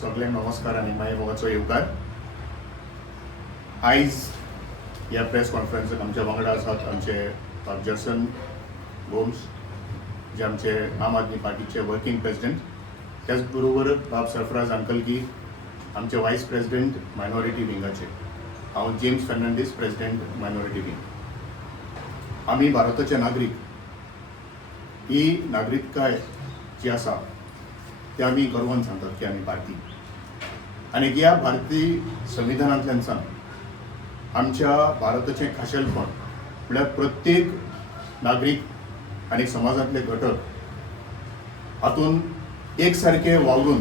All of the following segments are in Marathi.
सगळ्यांक नमस्कार आणि माय मोगाचो येवकार. आयज ह्या प्रेस कॉन्फरन्साक आमच्या वांगडा आसात आमचे बाब जर्सन गोम्स, जे आमचे आम आदमी पार्टीचे वर्किंग प्रेसिडेंट. त्याच बरोबर बाब सरफराज अंकलगी, आमचे वायस प्रेसिडेंट मायनॉरिटी विंगाचे. हांव James Fernandes, president minority wing. आमी भारताचे नागरीक. ही नागरिकताय जी आसा ते आमी गर्वान सांगतात की आमी भारतीय. आनी ह्या भारतीय संविधानांतल्यान सांग आमच्या भारताचें खाशेलपण म्हळ्यार प्रत्येक नागरीक आनी समाजांतले घटक हातूंत एक सारके वावरून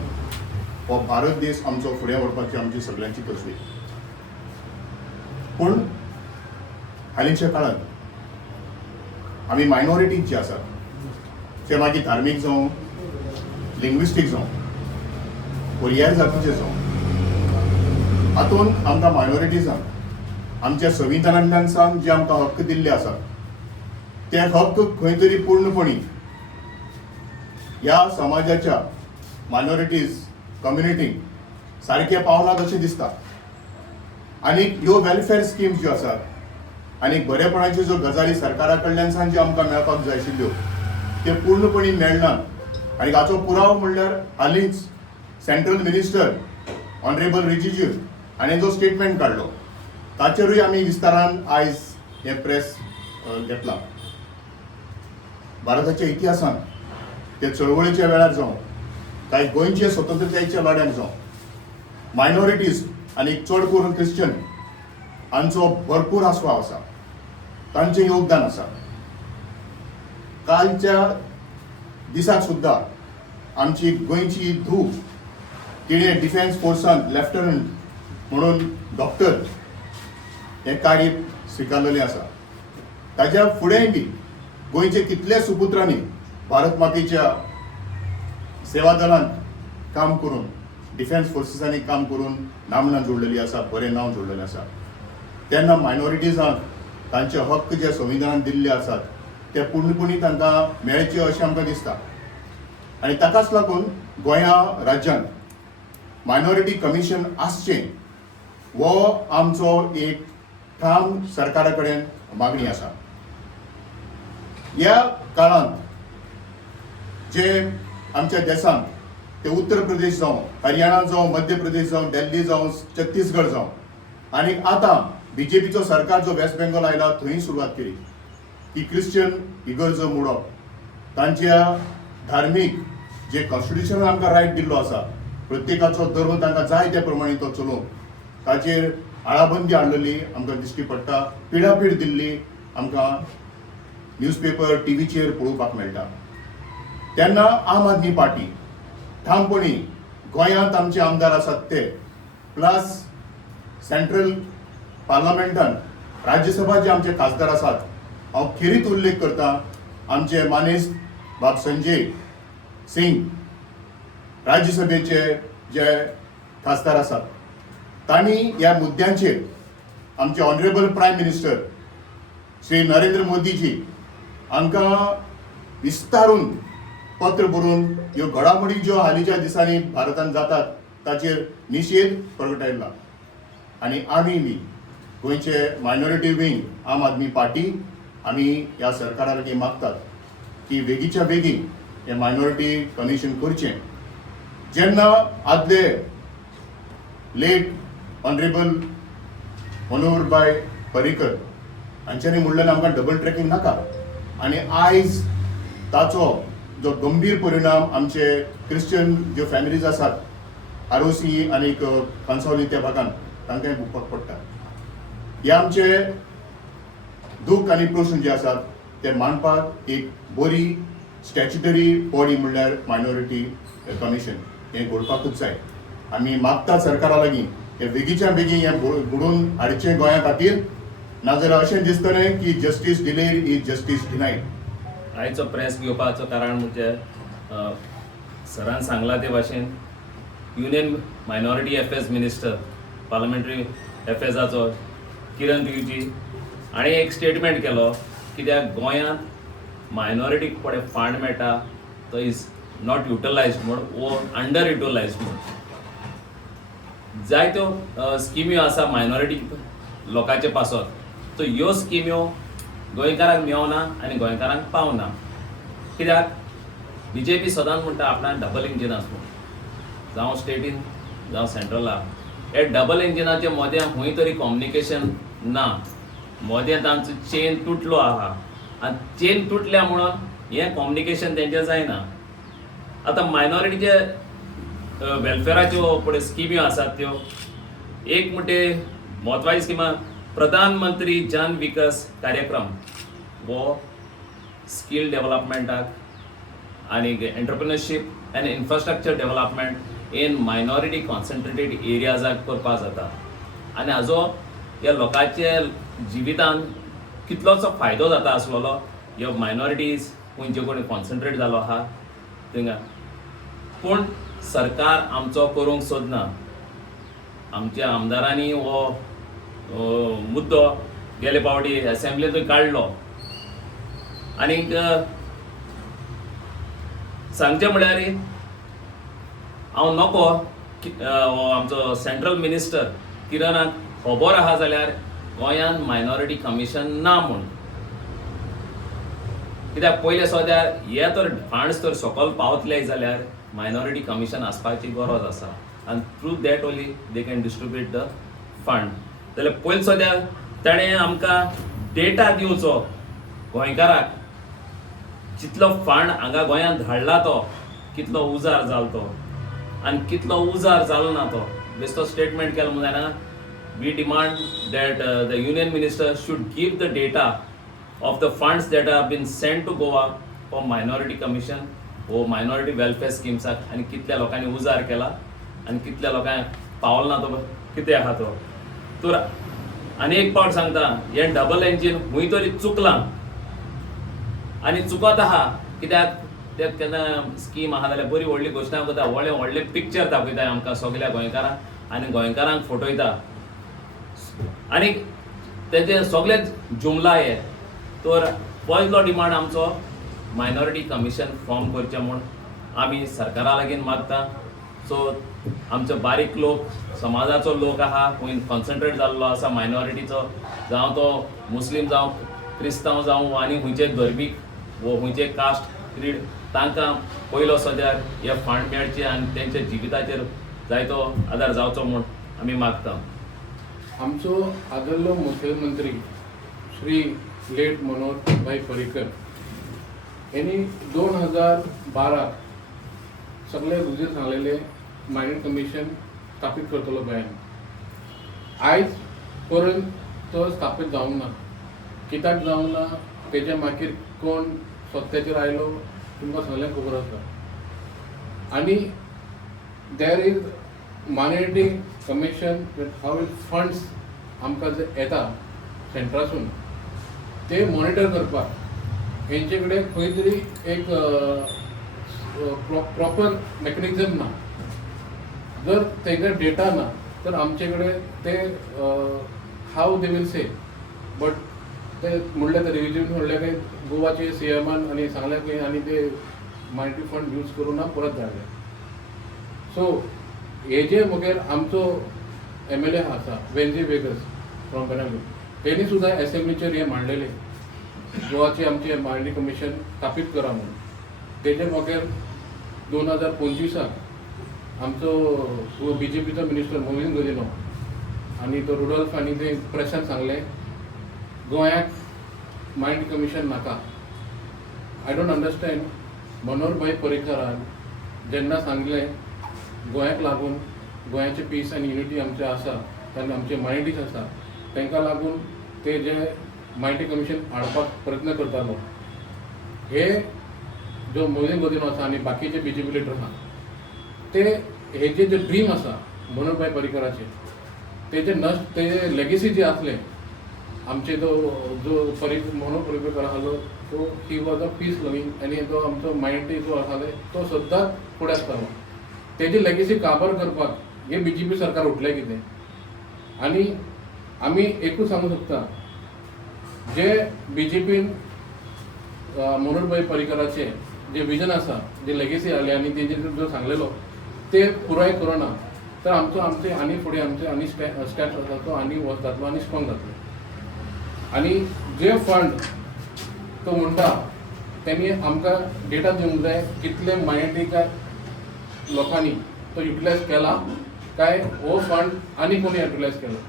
हो भारत देश आमचो फुडें व्हरपाची आमची सगळ्यांची तसवी. पूण हालींच्या काळांत आमी मायनॉरिटीज जे आसात ते मागीर धार्मीक जावं, लिंग्विस्टीक जावं, पर्याय जातीचे जावं, हातूंत आमकां मायनॉरिटीजांक आमच्या संविधानांतल्यान सांग जे आमकां हक्क दिल्ले आसात ते हक्क खंय तरी पूर्णपणी ह्या समाजाच्या मायनॉरिटीज कम्युनिटीक सारके पावनात अशें दिसता. आनी ह्यो वेलफेअर स्किम्स ज्यो आसात आनी बरेपणाच्यो ज्यो गजाली सरकारा कडल्यान सांग ज्यो आमकां मेळपाक जाय आशिल्ल्यो ते पूर्णपणी मेळनात. आनी हाचो पुरावो म्हणल्यार हालींच सेंट्रल मिनिस्टर ऑनरेबल रिजिजू हाणें जो स्टेटमेंट काडलो ताचेरूय आमी विस्तारान आयज हे प्रेस घेतला. भारताच्या इतिहासान ते चळवळीच्या वेळार जावं काय गोंयचे स्वतंत्रतायेच्या लढ्याक जावं मायनॉरिटीज आनी चड करून क्रिश्चन हांचो भरपूर आस्पाव आसा, तांचें योगदान आसा. कालच्या दिसाक सुद्दां आमची गोंयची धूव तिणें डिफेन्स फोर्सान लेफ्टनंट म्हणून डॉक्टर हें कार्य स्विकारलेलें आसा. ताच्या फुडेंय बी गोंयचे कितले सुपुत्रांनी भारत मातेच्या सेवा दलांत काम करून, डिफेन्स फोर्सिसांनी काम करून नामनां जोडलेलीं आसा, बरें नांव जोडलेलें आसा. तेन्ना मायनॉरिटीजांक तांचे हक्क जे संविधानान दिल्ले आसात ते पूर्णपणी तांकां मेळचे अशें आमकां दिसता. आनी ताकाच लागून गोंया राज्यांत मायनॉरिटी कमिशन आसचें हो आमचो एक ठाम सरकारा कडेन मागणी आसा. ह्या काळांत जे आमच्या देशांत ते उत्तर प्रदेश जावं, हरियाणा जावं, मध्य प्रदेश जावं, दिल्ली जावं, छत्तीसगड जावं, आनी आतां बीजेपीचो सरकार जो वेस्ट बेंगॉल आयला थंय सुरवात केली की क्रिश्चन इगर्ज मोडप, तांच्या धार्मीक जे कॉन्स्टिट्युशनान आमकां रायट दिल्लो आसा प्रत्येकाचो धर्म तांकां जाय त्या प्रमाणे तो चलोवंक, ताचेर आळाबंदी हाडलेली आमकां दिश्टी पडटा. पिडापीड दिल्ली आमकां न्यूजपेपर, टीव्हीचेर पळोवपाक मेळटा. तेन्ना आम आदमी पार्टी ठामपणी गोंयांत आमचे आमदार आसात ते प्लस सेंट्रल पार्लमेंटान राज्यसभा जे आमचे खासदार आसात, हांव खेरीत उल्लेख करता आमचे मानेस्त बाब संजय सिंग, राज्यसभेचे जे खासदार आसात, तांणी ह्या मुद्द्यांचेर आमचे honourable prime minister Shri Narendra Modiji हांकां विस्तारून पत्र बरोवन ह्यो घडामोडी ज्यो हालींच्या दिसांनी भारतांत जातात ताचेर निशेध प्रगटायला. आनी आमी बी गोंयचे मायनॉरिटी विंग आम आदमी पार्टी आमी ह्या सरकारा लागीं मागतात की बेगीच्या बेगीन हें मायनॉरिटी कमिशन करचें. जेन्ना आदले लेट ऑनरेबल मनोहरभाई पर्रीकर हांच्यांनी म्हणलेलें आमकां डबल ट्रॅकिंग नाका. आनी आयज ताचो जो गंभीर परिणाम आमचे क्रिश्चन ज्यो फॅमिलीज आसात आरोसी आनी कांसावली त्या भागांत तांकांय भोगपाक पडटा. हे आमचे दूख आनी प्रश्न जे आसात ते मांडपाक एक बरी स्टॅच्युटरी बॉडी म्हणल्यार मायनॉरिटी कमिशन हें घडपाकूच जाय. आमी मागता सरकारा लागीं हे बेगीच्या बेगीन हें घडोवन हाडचें गोंया खातीर, नाजाल्यार अशें दिसतलें की justice delayed is justice denied. आयचो प्रेस घेवपाचो कारण म्हणजे सरान सांगला ते भाशेन union minority affairs minister parliamentary अफेअर्साचो किरण रिजिजू हाणें एक स्टेटमेंट केलो कित्याक गोंयांत मायनॉरिटीक पळय फंड मेळटा तो इज नॉट युटिलायज्ड म्हूण वो अंडर युटिलायज्ड म्हूण. जायत्यो स्किम्यो आसा मायनॉरिटी लोकांचे पासत तो ह्यो स्किम्यो गोंयकारांक मेवना आनी गोंयकारांक पावना. कित्याक BJP सदांच म्हणटा आपणाक डबल इंजीन आसा म्हणून, जावं स्टेटीन जावं सेंट्रलाक. हे डबल इंजिनाचे मदें खंय तरी कम्युनिकेशन ना, मदें तांचो चेन तुटलो आहा आनी चेन तुटल्या म्हणून हें कम्युनिकेशन तेंचें जायना. आतां मायनॉरिटीचे वेलफेअराच्यो पळय स्किम्यो आसात त्यो एक म्हणटे म्हत्वाची स्किमा प्रधानमंत्री जन विकास कार्यक्रम वो स्कील डेव्हलपमेंटाक आनी entrepreneurship and infrastructure development in minority concentrated एरियाजाक करपाक जाता. आनी हाजो ह्या लोकांचे जिवितान कितलोसो फायदो जाता आसलेलो ह्यो मायनॉरिटीज खंयचे कोणी कॉन्सन्ट्रेट जालो आहा थिंगा. पूण सरकार आमचो करूंक सोदना. आमच्या आमदारांनी हो मुद्दो गेले पावटी असेंब्लींतूय काडलो. आनीक सांगचें म्हळ्यार हांव नको हो आमचो सेंट्रल मिनिस्टर किरणाक खबर आहा जाल्यार गोंयांत मायनॉरिटी कमिशन ना म्हूण. कित्याक पयले सद्या हे तर फंड्स तर सकयल पावतले जाल्यार मायनॉरिटी कमिशन आसपाची गरज आसा आनी through that only they can distribute the fund. जाल्यार पयले सद्या ताणें आमकां डेटा दिवचो गोंयकाराक जितलो फंड हांगा गोंयांत धाडला तो कितलो उजार जालो तो आनी कितलो उजार जालो ना तो बेश्टो स्टेटमेंट केलो म्हणून जायना. We demand that the union minister should give the data of the funds that have been sent to Goa for minority commission or minority welfare schemes आणि कितल्या लोकांनी उजार केला आणि कितल्या लोकांक पावल ना तो कितें आहा तो. तर आनी एक पावट सांगता हे डबल इंजीन खंय तरी चुकलां आनी चुकत आहा. कित्याक ते केन्ना स्कीम आहा जाल्यार बरी व्हडली घोशणा करता, व्हडले पिक्चर दाखयता आमकां सगल्या गोंयकारांक आनी गोंयकारांक फटयता आनी तेजे सगळे जुमला हे. तर पयलो डिमांड आमचो मायनॉरिटी कमिशन फॉर्म करचें म्हूण आमी सरकारा लागीं मागता. सो आमचो बारीक लोक समाजाचो लोक आहा खंय कॉन्सन्ट्रेट जाल्लो आसा मायनॉरिटीचो, जावं तो मुस्लीम जावं क्रिस्तांव जावं आनी खंयचे धर्मीक वो खंयचे कास्ट क्रीड तांकां पयलो सद्यार हे फंड मेळचे आनी तेंच्या जिविताचेर जायतो आदार जावचो म्हूण आमी मागता. आमचो आदलो मुखेलमंत्री श्री लेट मनोहर भाई पर्रीकर यांनी 2012 सगळे रुजर सांगलेले मायनॉरिटी कमिशन स्थापीत करतलो गोंयांत. आयज पर्यंत तो स्थापीत जावंक ना. कित्याक जावंक ना तेच्या मागीर कोण सत्तेचेर आयलो तुमकां सगळ्यांक खबर आसा. आनी there is minority commission how funds आमकां जे येता सेंट्रासून ते मॉनिटर करपाक हेंचे कडेन खंय तरी एक प्रॉपर मेकॅनिझम ना. जर तेका डेटा ना तर आमचे कडेन ते how they will say but ते म्हणले ते रिव्हिजन म्हणले की गोवाचे CMान आनी सांगले की आनी ते मायनॉरिटी फंड यूज करून ना परत धाडले. सो हेजे मुखेल आमचो MLA आसा वेंजी वेगस फ्रॉम बेनागूर त्यांनी सुद्धा असेंब्लीचेर हे मांडलेले गोवाचे आमचे मायनॉरिटी कमिशन स्थापीत करा म्हणून. तेजे मुखेल 2025 आमचो BJPचो मिनिस्टर मोविन गदिनो आनी तो रुडॉल्फ आनी ते प्रेसान सांगले गोंयाक मायनॉरिटी कमिशन नाका. आय डोंट अंडरस्टँड मनोहर भाई पर्रीकरान जेन्ना सांगले गोंयाक लागून गोंयाचे पीस आनी युनिटी आमचे आसा तेन्ना आमचे मायनॉरिटीज आसा तांकां लागून ते जे मायनॉरिटी कमिशन हाडपाक प्रयत्न करतालो हे जो मोविन गदिनो आसा आनी बाकीचे BJP लिडर आसा ते हेजे जे ड्रीम आसा मनोहर भाई पर्रीकराचे तेजे नस्ट तेजे लेगेसी जे आसले आमचे तो जो मनोहर पर्रीकर आसलो तो he was a peace loving आनी तो आमचो मायनॉरिटी जो आसा तो सद्दां फुडें आसतालो. तेजी लेगेसी काबार करपाक हे BJP सरकार उठलें कितें. आनी आमी एकूच सांगूंक सोदता जे BJPन मनोहर भाई पर्रीकराचे जे विजन आसा जे लेगेसी आले आनी तेजेर जो सांगलेलो ते पुराय करोना तर आमचे आनी फुडें आमचे आनी स्टेप्स आसा तो आनी वच जातलो आनी स्ट्रॉंग जातलो. आनी जे फंड तो म्हणटा त्यांनी आमकां डेटा दिवंक जाय कितले मायनॉरिटी काय लोकांनी तो युटिलायज केला काय हो फंड आनी कोणी युटिलायज केला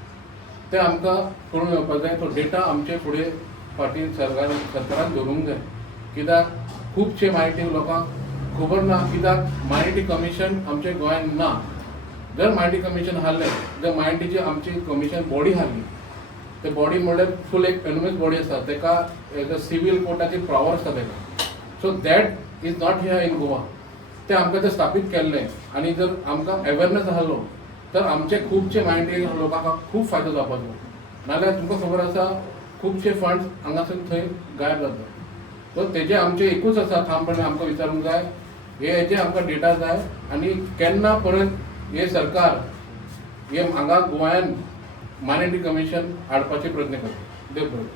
ते आमकां कळून येवपाक जाय. तो डेटा आमचे फुडें फाटीं सरकारान दवरूंक जाय. कित्याक खुबशे मायनॉरिटी लोकांक खबर ना, कित्याक मायनॉरिटी कमिशन आमच्या गोंयांत ना. जर मायनॉरिटी कमिशन आहलें जर मायनॉरिटीची आमची कमिशन बॉडी आहली ते बॉडी म्हणल्यार फूल एक एनोमस बॉडी आसा तेका सिव्हील कोर्टाची पावर आसता तेका. So that is not here in Goa. ते आमकां ते स्थापीत केल्लें आनी जर आमकां अवेरनेस आहलो तर आमचे खुबशे मायनॉरिटी लोकांक खूब फायदो जावपाचो. नाजाल्यार तुमकां खबर आसा खुबशे फंड्स हांगासून थंय गायब जाता. सो तेजे आमचे एकूच आसा ठामपणे आमकां विचारूंक जाय हेजे आमकां डेटा जाय आनी केन्ना परत हे सरकार हे हांगा गोंयांत मायनॉरिटी कमिशन हाडपाचे प्रयत्न करता. देव बरें.